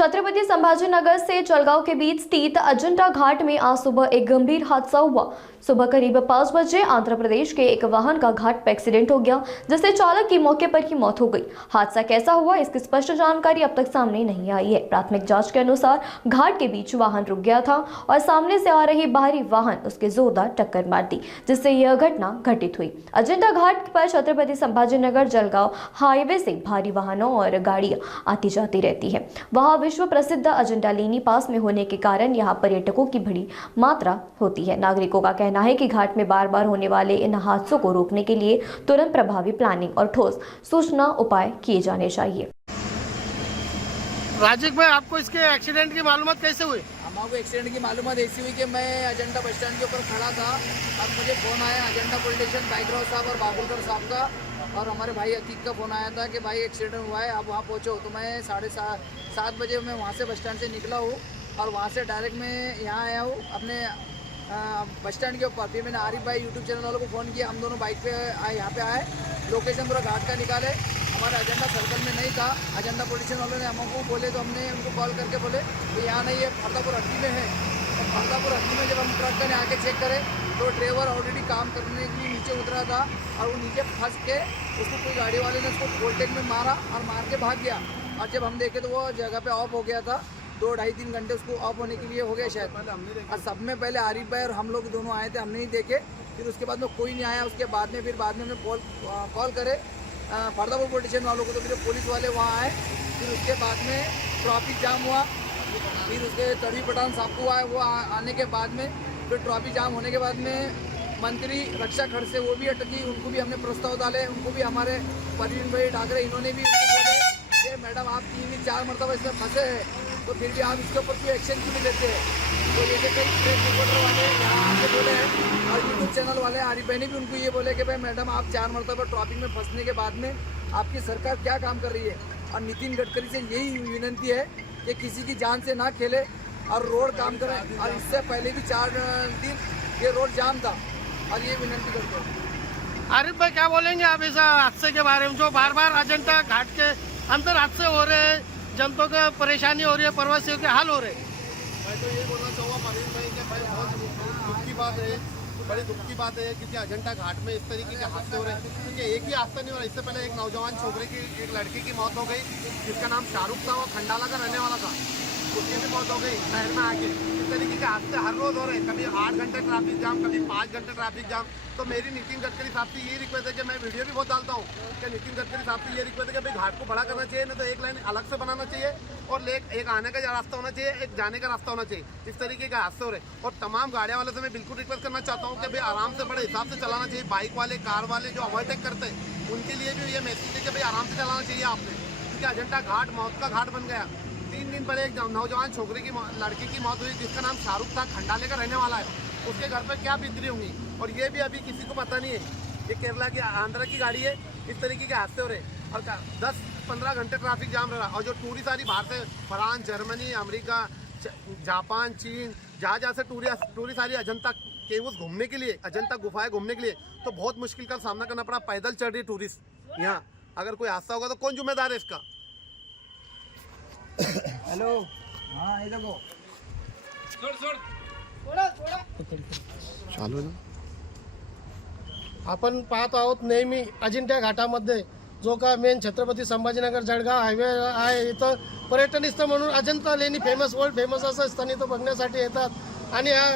छत्रपति संभाजीनगर से जलगांव के beach स्थित अजंता घाट में आज सुबह एक गंभीर हादसा हुआ। सुबह करीब 5 बजे आंध्र प्रदेश के एक वाहन का घाट पर एक्सीडेंट हो गया, जिससे चालक की मौके पर ही मौत हो गई। हादसा कैसा हुआ, इसकी स्पष्ट जानकारी अब तक सामने नहीं आई है। प्राथमिक जांच के अनुसार घाट के बीच वाहन रुक गया था और सामने से आ रही बाहरी वाहन उसके जोरदार टक्कर मार दी, जिससे यह घटना घटित हुई। अजंता घाट पर छत्रपति संभाजीनगर जलगांव हाईवे से भारी वाहनों और गाड़ियां आती जाती रहती है। वहां विश्व प्रसिद्ध अजंता लेनी पास में होने के कारण यहाँ पर्यटकों की बड़ी मात्रा होती है। नागरिकों का कहना है कि घाट में बार बार होने वाले इन हादसों को रोकने के लिए तुरंत प्रभावी प्लानिंग और ठोस सूचना उपाय किए जाने चाहिए। राजीव भाई, आपको इसके एक्सीडेंट की मालूमात कैसे हुई? हमारे एक्सीडेंट की मालूमात ऐसी हुई कि मैं अजंता बस स्टैंड के ऊपर खड़ा था और मुझे फ़ोन आया अजंता पुलिस स्टेशन बाइकराव साहब और बाबुलकर साहब का, और हमारे भाई अकीक का फ़ोन आया था कि भाई एक्सीडेंट हुआ है, आप वहाँ पहुँचो। तो मैं 7:30 बजे मैं वहाँ से बस स्टैंड से निकला हूँ और वहाँ से डायरेक्ट मैं यहाँ आया हूँ अपने बस स्टैंड के ऊपर। फिर मैंने आरिफ भाई यूट्यूब चैनल वालों को फ़ोन किया, हम दोनों बाइक पे यहाँ पे आए, लोकेशन पूरा घाट का निकाले, हमारे अजंता सर्कल में नहीं था। अजंता पुलिस स्टेशन वालों ने हमको बोले तो हमने उनको कॉल करके बोले कि यहाँ नहीं है, फरदापुर हट्टी में है। और फरदापुर हट्टी में जब हम ट्रक में आके चेक करें तो ड्राइवर ऑलरेडी काम करने के लिए नीचे उतरा था और वो नीचे फंस के उसको कोई गाड़ी वाले ने उसको वोल्टेज में मारा और मार के भाग गया। और जब हम देखे तो वो जगह पे ऑफ हो गया था, 2-2.5-3 घंटे उसको ऑफ होने के लिए हो गया शायद। और सब में पहले आरिफ भाई और हम लोग दोनों आए थे, हमने ही देखे। फिर उसके बाद में कोई नहीं आया। उसके बाद में हमने कॉल करे फरदापुर पुलिस स्टेशन वालों को, तो फिर पुलिस वाले वहाँ आए। फिर उसके बाद में ट्रैफिक जाम हुआ। फिर उसके तड़वी पठान साहब को आए, वो आने के बाद में फिर ट्रैफिक जाम होने के बाद में मंत्री रक्षा खड़ से वो भी अटकी, उनको भी हमने प्रस्ताव डाले। उनको भी हमारे परवीन भाई ठाकरे इन्होंने भी बोले कि मैडम आप 3-4 मरतबा इसमें फंसे हैं, तो फिर भी आप इसके ऊपर कोई एक्शन क्यों नहीं लेते हैं। तो जैसे कई प्रेस रिपोर्टर वाले यहाँ आके बोले हैं और यूट्यूब चैनल वाले आरिफ भाई ने भी उनको ये बोले कि भाई मैडम आप 4 मरतबा ट्रैफिक में फंसने के बाद में आपकी सरकार क्या काम कर रही है। और नितिन गडकरी से यही विनती है कि किसी की जान से ना खेले और रोड काम करें। और इससे पहले भी 4 दिन ये रोड जाम था और ये विनती करते हैं। आरिफ भाई, क्या बोलेंगे आप इस हादसे के बारे में जो बार बार अजंता घाट के अंदर हादसे हो रहे हैं, जनता को परेशानी हो रही है, प्रवासियों के हाल हो रहे हैं? मैं तो ये बोलना चाहूँगा परवीन भाई कि भाई बहुत दुख की बात है, बड़ी दुख की बात है क्योंकि अजंता घाट में इस तरीके के हादसे हो रहे हैं। क्योंकि एक ही हादसा नहीं हो रहा, इससे पहले एक नौजवान छोकरे की, एक लड़की की मौत हो गई जिसका नाम शाहरुख था, वो खंडाला का रहने वाला था, उसकी भी मौत हो गई शहर में आके। इस तरीके के हादसे हर रोज हो रहे हैं, कभी 8 घंटे ट्रैफिक जाम, कभी 5 घंटे ट्रैफिक जाम। तो मेरी नितिन गडकरी साहब से ये रिक्वेस्ट है कि मैं वीडियो भी बहुत डालता हूँ कि नितिन गडकरी साहब से ये रिक्वेस्ट है कि भाई घाट को बड़ा करना चाहिए, नहीं तो एक लाइन अलग से बनाना चाहिए और एक आने का रास्ता होना चाहिए, एक जाने का रास्ता होना चाहिए। इस तरीके के हादसे हो रहे हैं और तमाम गाड़ियाँ वाले से मैं बिल्कुल रिक्वेस्ट करना चाहता हूँ कि भाई आराम से बड़े हिसाब से चलाना चाहिए। बाइक वाले, कार वाले जो ओवरटेक करते हैं उनके लिए भी ये मैसेज है कि भाई आराम से चलाना चाहिए आपने, क्योंकि अजंता घाट मौत का घाट बन गया। 3 दिन पहले एक नौजवान छोकरे की लड़की की मौत हुई जिसका नाम शाहरुख था, खंडाले का रहने वाला है। उसके घर पर क्या बिजली होंगी और ये भी अभी किसी को पता नहीं है। ये केरला की, आंध्र की गाड़ी है। इस तरीके के हादसे हो रहे हैं और 10-15 घंटे ट्रैफिक जाम रहा। और जो टूरिस्ट सारी बाहर से फ्रांस, जर्मनी, अमेरिका, जापान, चीन, जहाँ से टूरिस्ट सारी अजंता केव्स घूमने के लिए, अजंता गुफाएं घूमने के लिए, तो बहुत मुश्किल का सामना करना पड़ा। पैदल चढ़ रही टूरिस्ट यहाँ। अगर कोई हादसा होगा तो कौन जिम्मेदार है इसका? हेलो, हाँ इधर को चालू ना। आपण पाहत आहोत नेहमी अजिंठा घाटामध्ये जो का मेन छत्रपती संभाजीनगर जळगाव हायवे आहे, इथं पर्यटन स्थळ म्हणून अजंता लेणी फेमस, वर्ल्ड फेमस असं स्थान इथं बघण्यासाठी येतात। आणि या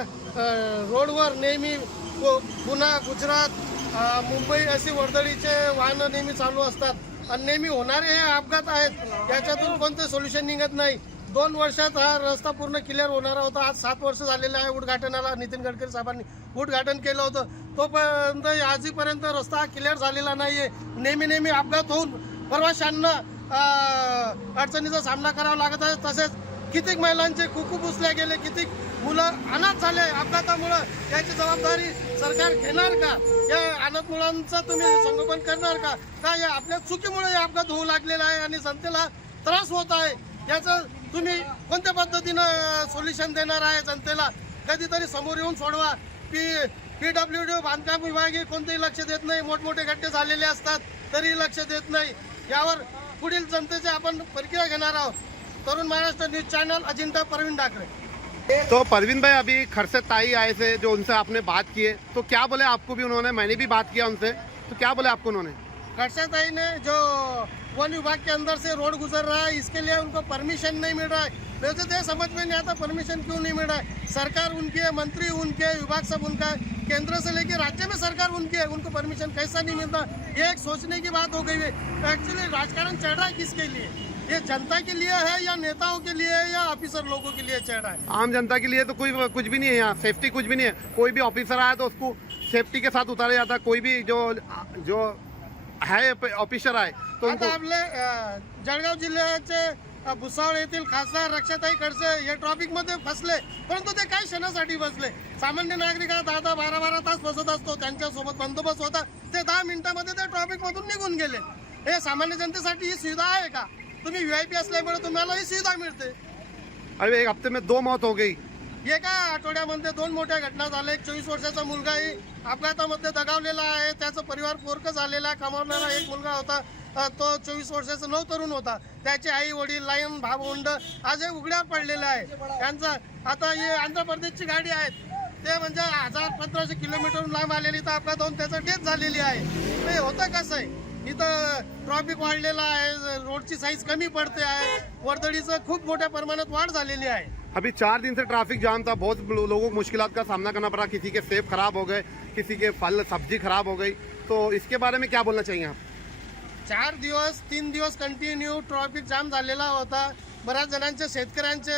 रोडवर नेहमी पुणे, गुजरात, मुंबई अशी वर्दळीचे वाहनं नेहमी चालू असतात आणि नेहमी होणारे हे अपघात आहेत, याच्यातून कोणते सोल्युशन निघत नाही। 2 वर्षात हा रस्ता पूर्ण क्लिअर होणार होता, आज 7 वर्ष झालेले आहे उद्घाटनाला। नितीन गडकरी साहेबांनी उद्घाटन केलं होतं, तोपर्यंत आजपर्यंत रस्ता क्लिअर झालेला नाहीये। नेहमी अपघात होऊन प्रवाशांना अडचणीचा सामना करावा लागत आहे। तसेच कितीक महिलांचे कुकू पुसले गेले, कितीक मुलं अनाथ झाले अपघातामुळे। याची जबाबदारी सरकार घेणार का? या अनाथ मुलांचं तुम्ही संगोपन करणार का? का या आपल्या चुकीमुळे हे अपघात होऊ लागलेला आहे आणि जनतेला त्रास होत आहे? याचं तुम्ही कोणत्या पद्धतीनं सोल्युशन देणार आहे जनतेला? कधीतरी समोर येऊन सोडवा। PWD बांधकाम विभाग कोणतेही लक्ष देत नाही, मोठमोठे गड्डे झालेले असतात तरी लक्ष देत नाही। यावर पुढील जनतेचे आपण प्रतिक्रिया घेणार आहोत। तरुण महाराष्ट्र न्यूज चैनल, अजिंठा, प्रवीण डाकरे। तो परवीन भाई, अभी खरसे ताई आए थे जो उनसे आपने बात की है, तो क्या बोले आपको भी उन्होंने? मैंने भी बात किया उनसे, तो क्या बोले आपको उन्होंने? खरसाताई ने जो वन विभाग के अंदर से रोड गुजर रहा है, इसके लिए उनको परमिशन नहीं मिल रहा है। वैसे तो समझ में नहीं आता परमिशन क्यों नहीं मिल रहा है। सरकार उनकी है, मंत्री उनके, विभाग सब उनका है, केंद्र से लेकर राज्य में सरकार उनकी है, उनको परमिशन कैसा नहीं मिलता, ये एक सोचने की बात हो गई है। एक्चुअली राजकारण चल रहा है किसके लिए? ये जनता के लिए है या नेताओं के लिए है या ऑफिसर लोगों के लिए चल रहा है? आम जनता के लिए तो कोई कुछ भी नहीं है यहाँ, सेफ्टी कुछ भी नहीं है। कोई भी ऑफिसर आया तो उसको सेफ्टी के साथ उतारा जाता है। कोई भी जो है ऑफिसर आहे तो आता आपले जळगाव जिल्ह्याचे भुसावळ येथील खासदार रक्षाताई खडसे हे ट्रॉफिक मध्ये फसले, परंतु ते काही क्षणासाठी फसले। सामान्य नागरिक 10-12 तास फसत असतो, त्यांच्यासोबत बंदोबस्त होता, ते 10 मिनिटांमध्ये ते ट्रॉफिक मधून निघून गेले। हे सामान्य जनतेसाठी ही सुविधा आहे का? तुम्ही व्हीआयपी असल्यामुळे तुम्हाला ही सुविधा मिळते। अरे एक हफ्ते में 2 मौत हो गई। एका आठवड्यामध्ये 2 मोठ्या घटना झाल्या। 24 वर्षाचा मुलगाही अपघातामध्ये दगावलेला आहे, त्याचा परिवार पोरकं झालेला आहे। कमावणारा एक मुलगा होता, तो 24 वर्षाचा नवतरुण होता, त्याचे आई वडील, लायन भावंड आज हे उघड्यावर पडलेले आहे। त्यांचा आता हे आंध्र प्रदेशची गाडी आहे, ते म्हणजे 1500 किलोमीटर लांब आलेली, तर अपघात होऊन त्याचं डेथ झालेली आहे। ते होतं कसं आहे? इथं ट्रॉफिक वाढलेला आहे, रोडची साईज कमी पडते आहे, वर्दळीचं खूप मोठ्या प्रमाणात वाढ झालेली आहे। अभी 4 दिन से ट्रैफिक जाम था, बहुत लोगों को मुश्किलात का सामना करना पड़ा। किसी के सेब खराब हो गए, किसी के फल सब्जी खराब हो गई, तो इसके बारे में क्या बोलना चाहिए आप? 3 दिवस कंटिन्यू ट्रॉफिक जाम झालेला होता। बऱ्याच जणांचे, शेतकऱ्यांचे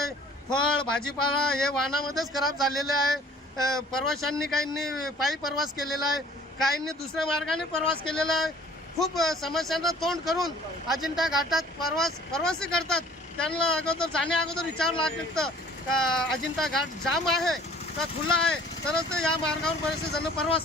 फळ भाजीपाला हे वाहनामध्येच खराब झालेले आहे। प्रवाशांनी काहींनी पायी प्रवास केलेला आहे, काहींनी दुसऱ्या मार्गाने प्रवास केलेला आहे। खूप समस्यांना तोंड करून अजिंठा घाटात प्रवासी करतात। त्यांना अगोदर जाण्या अगोदर विचारावं लागतं का अजिंठा घाट जाम आहे का खुला आहे, तरच ते या मार्गावर बरेचसे जण प्रवास करतात।